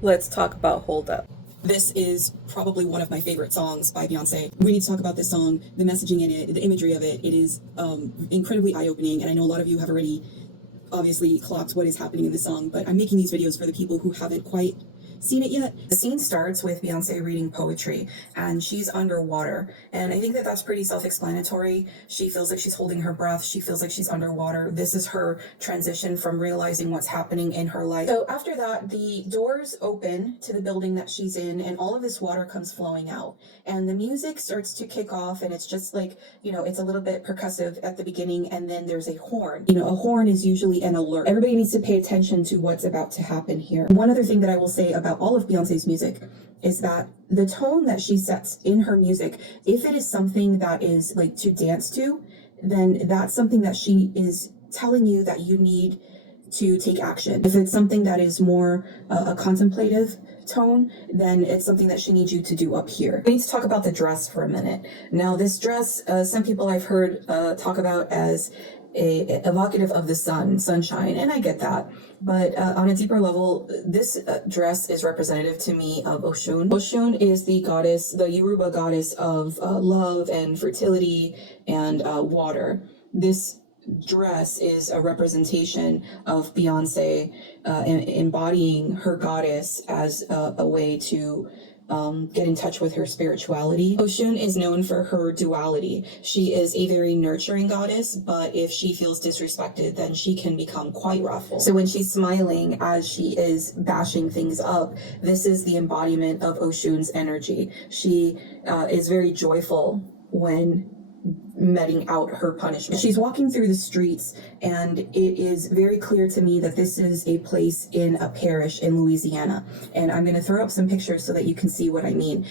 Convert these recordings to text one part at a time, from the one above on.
Let's talk about Hold Up. This is probably one of my favorite songs by Beyonce. We need to talk about this song, the messaging in it, the imagery of it. It is incredibly eye-opening, and I know a lot of you have already obviously clocked what is happening in the song, but I'm making these videos for the people who haven't quite seen it yet. The scene starts with Beyonce reading poetry, and she's underwater, and I think that that's pretty self-explanatory. She feels like she's holding her breath. She feels like she's underwater. This is her transition from realizing what's happening in her life. So after that, the doors open to the building that she's in, and all of this water comes flowing out, and the music starts to kick off, and it's just like, it's a little bit percussive at the beginning, and then there's a horn. A horn is usually an alert. Everybody needs to pay attention to what's about to happen here. One other thing that I will say about all of Beyonce's music is that the tone that she sets in her music, if it is something that is like to dance to, then that's something that she is telling you that you need to take action. If it's something that is more a contemplative tone, then it's something that she needs you to do up here. We need to talk about the dress for a minute. Now, this dress, some people I've heard talk about as evocative of the sunshine, and I get that. But on a deeper level, this dress is representative to me of Oshun. Oshun is the goddess, the Yoruba goddess of love and fertility and water. This dress is a representation of Beyonce embodying her goddess as a way to get in touch with her spirituality. Oshun is known for her duality. She is a very nurturing goddess, but if she feels disrespected, then she can become quite wrathful. So when she's smiling as she is bashing things up, this is the embodiment of Oshun's energy. She is very joyful when meting out her punishment. She's walking through the streets, and it is very clear to me that this is a place in a parish in Louisiana. And I'm going to throw up some pictures so that you can see what I mean.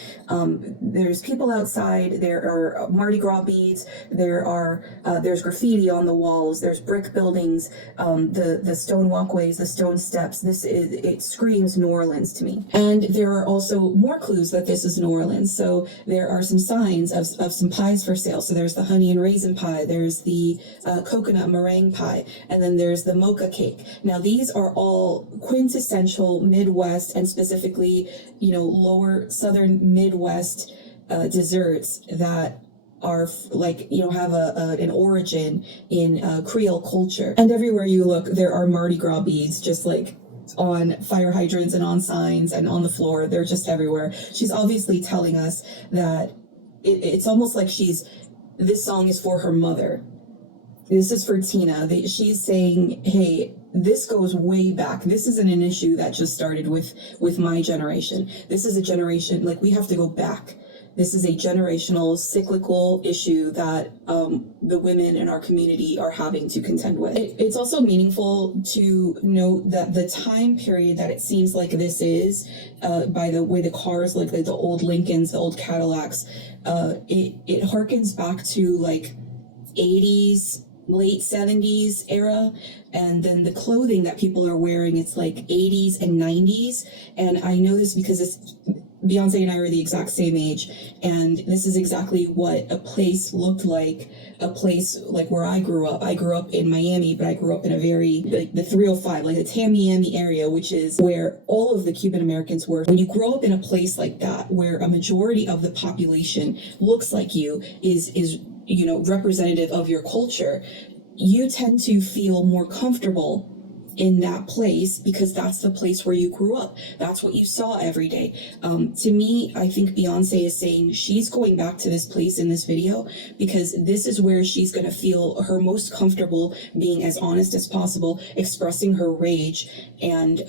There's people outside. There are Mardi Gras beads. There's graffiti on the walls. There's brick buildings. The stone walkways, the stone steps. It screams New Orleans to me. And there are also more clues that this is New Orleans. So there are some signs of some pies for sale. So there's the honey and raisin pie, there's the coconut meringue pie, and then there's the mocha cake. Now, these are all quintessential Midwest, and specifically, lower southern Midwest desserts that are have an origin in Creole culture. And everywhere you look, there are Mardi Gras beads, just like on fire hydrants and on signs and on the floor. They're just everywhere. She's obviously telling us that it's almost like this song is for her mother. This is for Tina. She's saying, hey, this goes way back. This isn't an issue that just started with my generation. This is a generation, we have to go back. This is a generational, cyclical issue that the women in our community are having to contend with. It's also meaningful to note that the time period that it seems like this is, by the way the cars, like the old Lincolns, the old Cadillacs, it harkens back to 80s, late 70s era, and then the clothing that people are wearing, it's 80s and 90s. And I know this because Beyonce and I are the exact same age, and this is exactly what a place looked like, a place where I grew up. I grew up in Miami, but I grew up in a very, the 305, the Tamiami area, which is where all of the Cuban Americans were. When you grow up in a place like that, where a majority of the population looks like you, is representative of your culture, you tend to feel more comfortable in that place because that's the place where you grew up. That's what you saw every day. To me, I think Beyonce is saying she's going back to this place in this video because this is where she's going to feel her most comfortable being as honest as possible, expressing her rage, and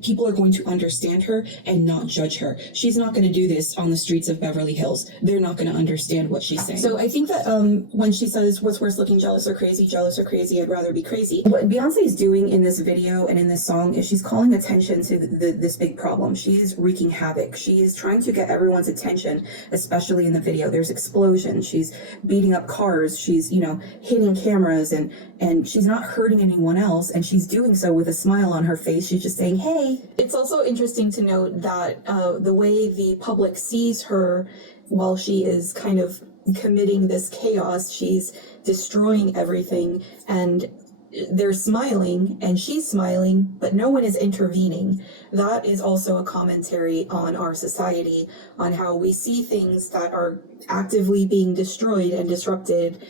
people are going to understand her and not judge her. She's not going to do this on the streets of Beverly Hills. They're not going to understand what she's saying. So I think that when she says, what's worse, looking jealous or crazy, I'd rather be crazy. What Beyonce is doing in this video and in this song is she's calling attention to this big problem. She's wreaking havoc. She is trying to get everyone's attention, especially in the video. There's explosions. She's beating up cars. She's, hitting cameras, and she's not hurting anyone else. And she's doing so with a smile on her face. She's just saying, hey. It's also interesting to note that the way the public sees her while she is kind of committing this chaos, she's destroying everything, and they're smiling and she's smiling, but no one is intervening. That is also a commentary on our society, on how we see things that are actively being destroyed and disrupted,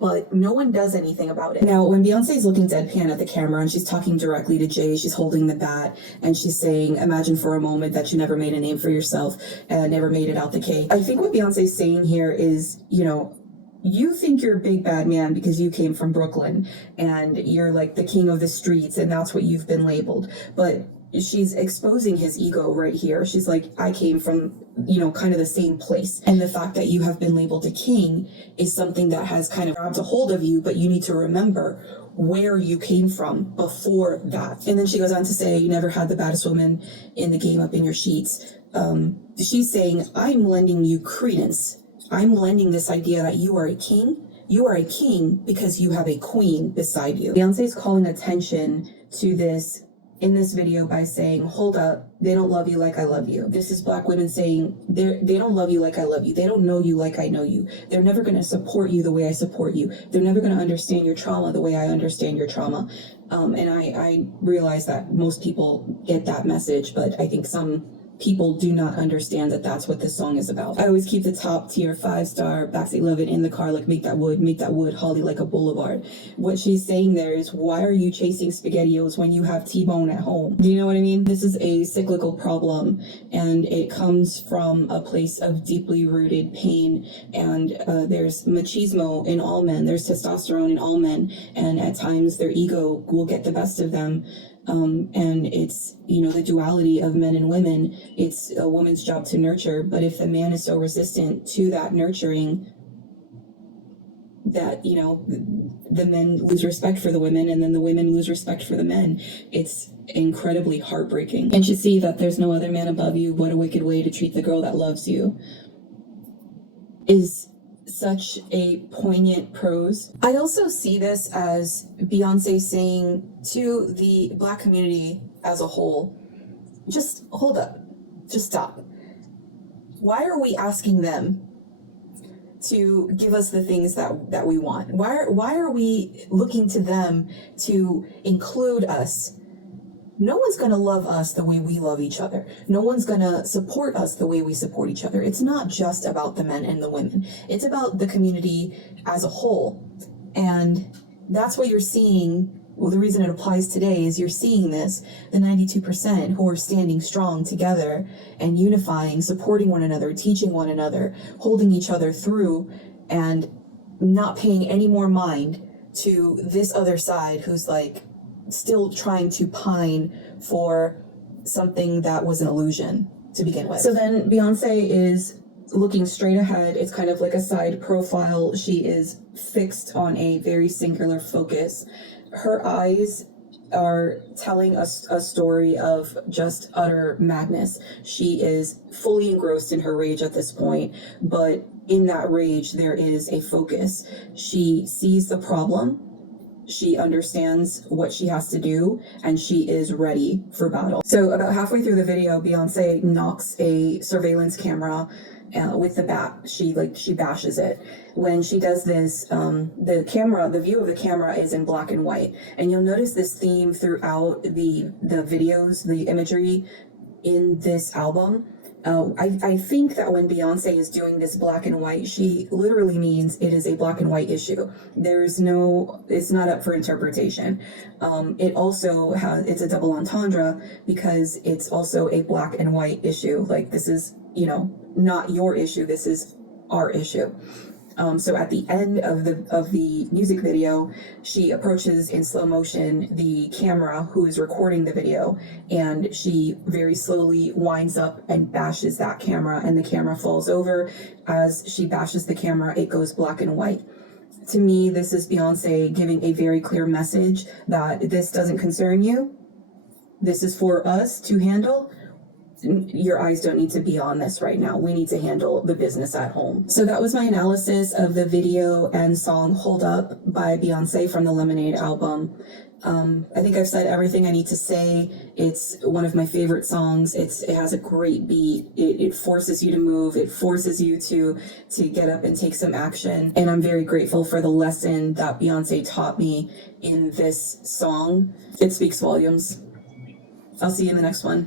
but no one does anything about it. Now, when Beyonce's looking deadpan at the camera and she's talking directly to Jay, she's holding the bat and she's saying, imagine for a moment that you never made a name for yourself and never made it out the cake. I think what Beyonce's saying here is, you think you're a big bad man because you came from Brooklyn and you're like the king of the streets and that's what you've been labeled. But she's exposing his ego right here. She's like, I came from, kind of the same place. And the fact that you have been labeled a king is something that has kind of grabbed a hold of you, but you need to remember where you came from before that. And then she goes on to say, you never had the baddest woman in the game up in your sheets. She's saying, I'm lending you credence. I'm lending this idea that you are a king. You are a king because you have a queen beside you. Beyonce's calling attention to this in this video by saying, hold up, they don't love you like I love you. This is Black women saying, they don't love you like I love you. They don't know you like I know you. They're never going to support you the way I support you. They're never going to understand your trauma the way I understand your trauma. And I realize that most people get that message, but I think some people do not understand that that's what this song is about. I always keep the top tier 5-star backseat loving in the car, like make that wood holly like a boulevard. What she's saying there is, why are you chasing SpaghettiOs when you have T-bone at home? Do you know what I mean? This is a cyclical problem, and it comes from a place of deeply rooted pain, and there's machismo in all men, there's testosterone in all men, and at times their ego will get the best of them. And it's, the duality of men and women. It's a woman's job to nurture, but if the man is so resistant to that nurturing that, the men lose respect for the women and then the women lose respect for the men, it's incredibly heartbreaking. Can't you see that there's no other man above you? What a wicked way to treat the girl that loves you. Is such a poignant prose. I also see this as Beyonce saying to the Black community as a whole, just hold up, just stop. Why are we asking them to give us the things that we want? Why are we looking to them to include us? No one's going to love us the way we love each other. No one's going to support us the way we support each other. It's not just about the men and the women. It's about the community as a whole. And that's what you're seeing. Well, the reason it applies today is you're seeing this, the 92% who are standing strong together and unifying, supporting one another, teaching one another, holding each other through, and not paying any more mind to this other side who's like, still trying to pine for something that was an illusion to begin with. So then Beyonce is looking straight ahead. It's kind of like a side profile. She is fixed on a very singular focus. Her eyes are telling us a story of just utter madness. She is fully engrossed in her rage at this point, but in that rage there is a focus. She sees the problem. She understands what she has to do, and she is ready for battle. So about halfway through the video, Beyonce knocks a surveillance camera with the bat. She bashes it. When she does this, the view of the camera is in black and white. And you'll notice this theme throughout the videos, the imagery in this album. I think that when Beyonce is doing this black and white, she literally means it is a black and white issue. It's not up for interpretation. It also it's a double entendre because it's also a black and white issue. Like, this is, not your issue, this is our issue. So at the end of the music video, she approaches in slow motion the camera who is recording the video, and she very slowly winds up and bashes that camera, and the camera falls over. As she bashes the camera, it goes black and white. To me, this is Beyonce giving a very clear message that this doesn't concern you. This is for us to handle. Your eyes don't need to be on this right now. We need to handle the business at home. So that was my analysis of the video and song Hold Up by Beyonce from the Lemonade album. I think I've said everything I need to say. It's one of my favorite songs. It has a great beat. It forces you to move. It forces you to get up and take some action. And I'm very grateful for the lesson that Beyonce taught me in this song. It speaks volumes. I'll see you in the next one.